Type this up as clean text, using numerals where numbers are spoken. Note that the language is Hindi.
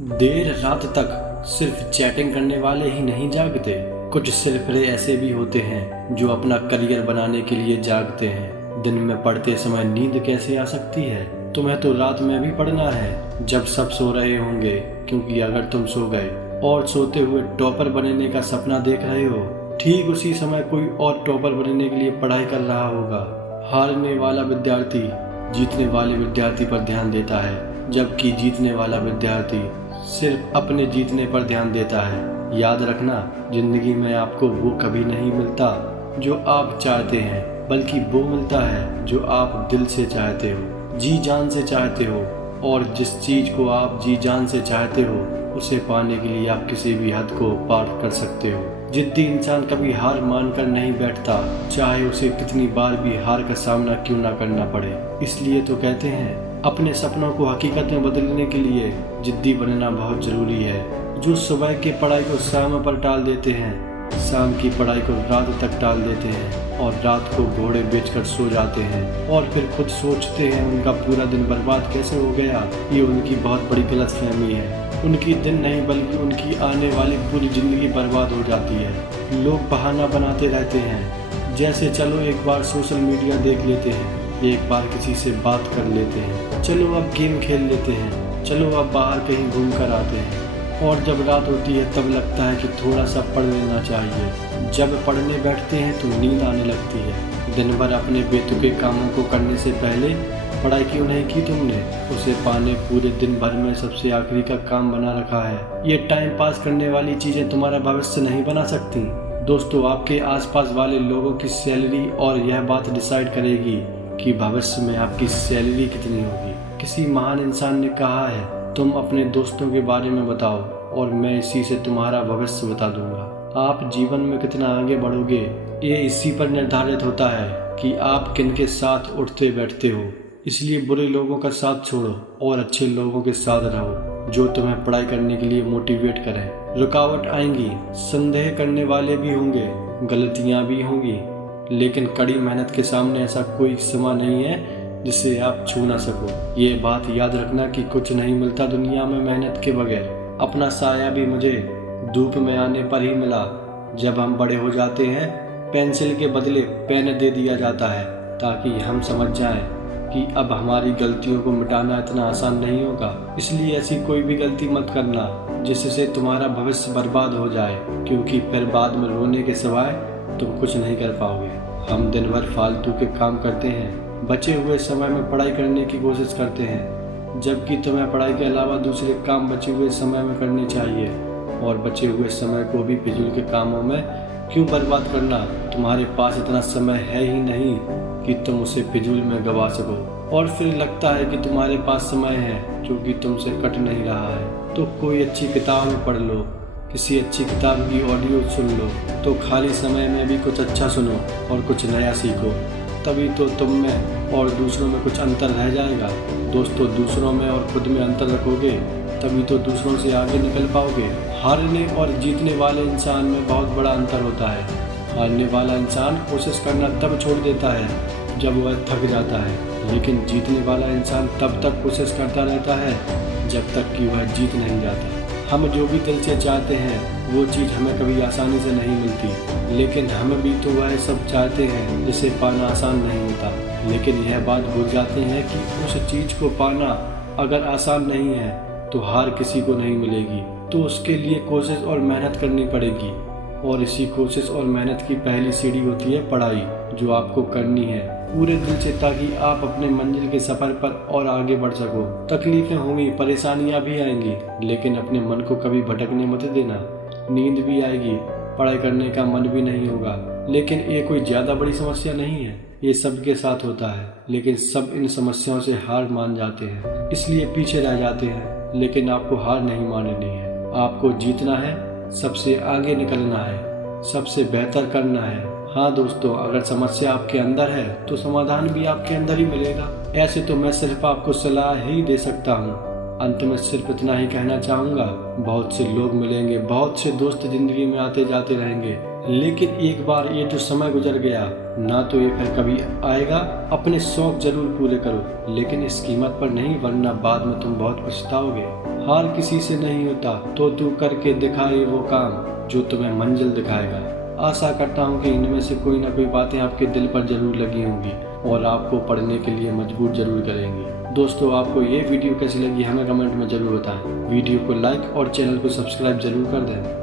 देर रात तक सिर्फ चैटिंग करने वाले ही नहीं जागते। कुछ सिरफिरे ऐसे भी होते हैं जो अपना करियर बनाने के लिए जागते हैं। दिन में पढ़ते समय नींद कैसे आ सकती है? तुम्हें तो रात में भी पढ़ना है जब सब सो रहे होंगे, क्योंकि अगर तुम सो गए और सोते हुए टॉपर बनने का सपना देख रहे हो, ठीक उसी समय कोई और टॉपर बनने के लिए पढ़ाई कर रहा होगा। हारने वाला विद्यार्थी जीतने वाले विद्यार्थी पर ध्यान देता है, जबकि जीतने वाला विद्यार्थी सिर्फ अपने जीतने पर ध्यान देता है। याद रखना, जिंदगी में आपको वो कभी नहीं मिलता जो आप चाहते हैं, बल्कि वो मिलता है जो आप दिल से चाहते हो, जी जान से चाहते हो। और जिस चीज़ को आप जी जान से चाहते हो, उसे पाने के लिए आप किसी भी हद को पार कर सकते हो। जिद्दी इंसान कभी हार मानकर नहीं बैठता, चाहे उसे कितनी बार भी हार का सामना क्यों ना करना पड़े। इसलिए तो कहते हैं, अपने सपनों को हकीकत में बदलने के लिए जिद्दी बनना बहुत ज़रूरी है। जो सुबह की पढ़ाई को शाम पर टाल देते हैं, शाम की पढ़ाई को रात तक टाल देते हैं और रात को घोड़े बेचकर सो जाते हैं और फिर खुद सोचते हैं उनका पूरा दिन बर्बाद कैसे हो गया। ये उनकी बहुत बड़ी गलतफहमी है। उनकी दिन नहीं बल्कि उनकी आने वाली पूरी ज़िंदगी बर्बाद हो जाती है। लोग बहाना बनाते रहते हैं, जैसे चलो एक बार सोशल मीडिया देख लेते हैं, एक बार किसी से बात कर लेते हैं, चलो अब गेम खेल लेते हैं, चलो अब बाहर कहीं घूम कर आते हैं। और जब रात होती है तब लगता है कि थोड़ा सा पढ़ लेना चाहिए। जब पढ़ने बैठते हैं तो नींद आने लगती है। दिन भर अपने बेतुके कामों को करने से पहले पढ़ाई क्यों नहीं की तुमने? उसे पाने पूरे दिन भर में सबसे आखिरी का काम बना रखा है। ये टाइम पास करने वाली चीज़ें तुम्हारा भविष्य नहीं बना सकती। दोस्तों, आपके आसपास वाले लोगों की सैलरी और यह बात डिसाइड करेगी कि भविष्य में आपकी सैलरी कितनी होगी। किसी महान इंसान ने कहा है, तुम अपने दोस्तों के बारे में बताओ और मैं इसी से तुम्हारा भविष्य बता दूंगा। आप जीवन में कितना आगे बढ़ोगे, ये इसी पर निर्धारित होता है कि आप किन के साथ उठते बैठते हो। इसलिए बुरे लोगों का साथ छोड़ो और अच्छे लोगों के साथ रहो, जो तुम्हें पढ़ाई करने के लिए मोटिवेट करें। रुकावट आएंगी, संदेह करने वाले भी होंगे, गलतियाँ भी होंगी, लेकिन कड़ी मेहनत के सामने ऐसा कोई सीमा नहीं है जिसे आप छू ना सको। ये बात याद रखना कि कुछ नहीं मिलता दुनिया में मेहनत के बगैर। अपना साया भी मुझे धूप में आने पर ही मिला। जब हम बड़े हो जाते हैं, पेंसिल के बदले पेन दे दिया जाता है, ताकि हम समझ जाएं कि अब हमारी गलतियों को मिटाना इतना आसान नहीं होगा। इसलिए ऐसी कोई भी गलती मत करना जिससे तुम्हारा भविष्य बर्बाद हो जाए, क्योंकि फिर बाद में रोने के सिवाय तुम कुछ नहीं कर पाओगे। हम दिन भर फालतू के काम करते हैं, बचे हुए समय में पढ़ाई करने की कोशिश करते हैं, जबकि तुम्हें पढ़ाई के अलावा दूसरे काम बचे हुए समय में करने चाहिए। और बचे हुए समय को भी फिजूल के कामों में क्यों बर्बाद करना? तुम्हारे पास इतना समय है ही नहीं कि तुम उसे फिजूल में गवा सको। और फिर लगता है कि तुम्हारे पास समय है जो कि तुमसे कट नहीं रहा है, तो कोई अच्छी किताब पढ़ लो, किसी अच्छी किताब की ऑडियो सुन लो। तो खाली समय में भी कुछ अच्छा सुनो और कुछ नया सीखो, तभी तो तुम में और दूसरों में कुछ अंतर रह जाएगा। दोस्तों, दूसरों में और खुद में अंतर रखोगे तभी तो दूसरों से आगे निकल पाओगे। हारने और जीतने वाले इंसान में बहुत बड़ा अंतर होता है। हारने वाला इंसान कोशिश करना तब छोड़ देता है जब वह थक जाता है, लेकिन जीतने वाला इंसान तब तक कोशिश करता रहता है जब तक कि वह जीत नहीं जाता। हम जो भी दिल से चाहते हैं वो चीज़ हमें कभी आसानी से नहीं मिलती, लेकिन हम भी तो वह सब चाहते हैं जिसे पाना आसान नहीं होता। लेकिन यह बात भूल जाते हैं कि उस चीज़ को पाना अगर आसान नहीं है तो हार किसी को नहीं मिलेगी, तो उसके लिए कोशिश और मेहनत करनी पड़ेगी। और इसी कोशिश और मेहनत की पहली सीढ़ी होती है पढ़ाई, जो आपको करनी है पूरे दिल से, ताकि आप अपने मंजिल के सफ़र पर और आगे बढ़ सको। तकलीफ़ें होंगी, परेशानियां भी आएंगी, लेकिन अपने मन को कभी भटकने मत देना। नींद भी आएगी, पढ़ाई करने का मन भी नहीं होगा, लेकिन ये कोई ज़्यादा बड़ी समस्या नहीं है। ये सबके साथ होता है, लेकिन सब इन समस्याओं से हार मान जाते हैं, इसलिए पीछे रह जाते हैं। लेकिन आपको हार नहीं माननी है, आपको जीतना है, सबसे आगे निकलना है, सबसे बेहतर करना है। हाँ दोस्तों, अगर समस्या आपके अंदर है तो समाधान भी आपके अंदर ही मिलेगा। ऐसे तो मैं सिर्फ आपको सलाह ही दे सकता हूँ। अंत में सिर्फ इतना ही कहना चाहूँगा, बहुत से लोग मिलेंगे, बहुत से दोस्त जिंदगी में आते जाते रहेंगे, लेकिन एक बार ये जो समय गुजर गया ना तो ये फिर कभी आएगा। अपने शौक जरूर पूरे करो, लेकिन इस कीमत पर नहीं, वरना बाद में तुम बहुत पछताओगे। हार किसी से नहीं होता, तो तू करके दिखाए वो काम जो तुम्हें मंजिल दिखाएगा। आशा करता हूँ कि इनमें से कोई ना कोई बातें आपके दिल पर जरूर लगी होंगी और आपको पढ़ने के लिए मजबूर जरूर करेंगी। दोस्तों, आपको ये वीडियो कैसी लगी हमें कमेंट में जरूर बताएं। वीडियो को लाइक और चैनल को सब्सक्राइब जरूर कर दें।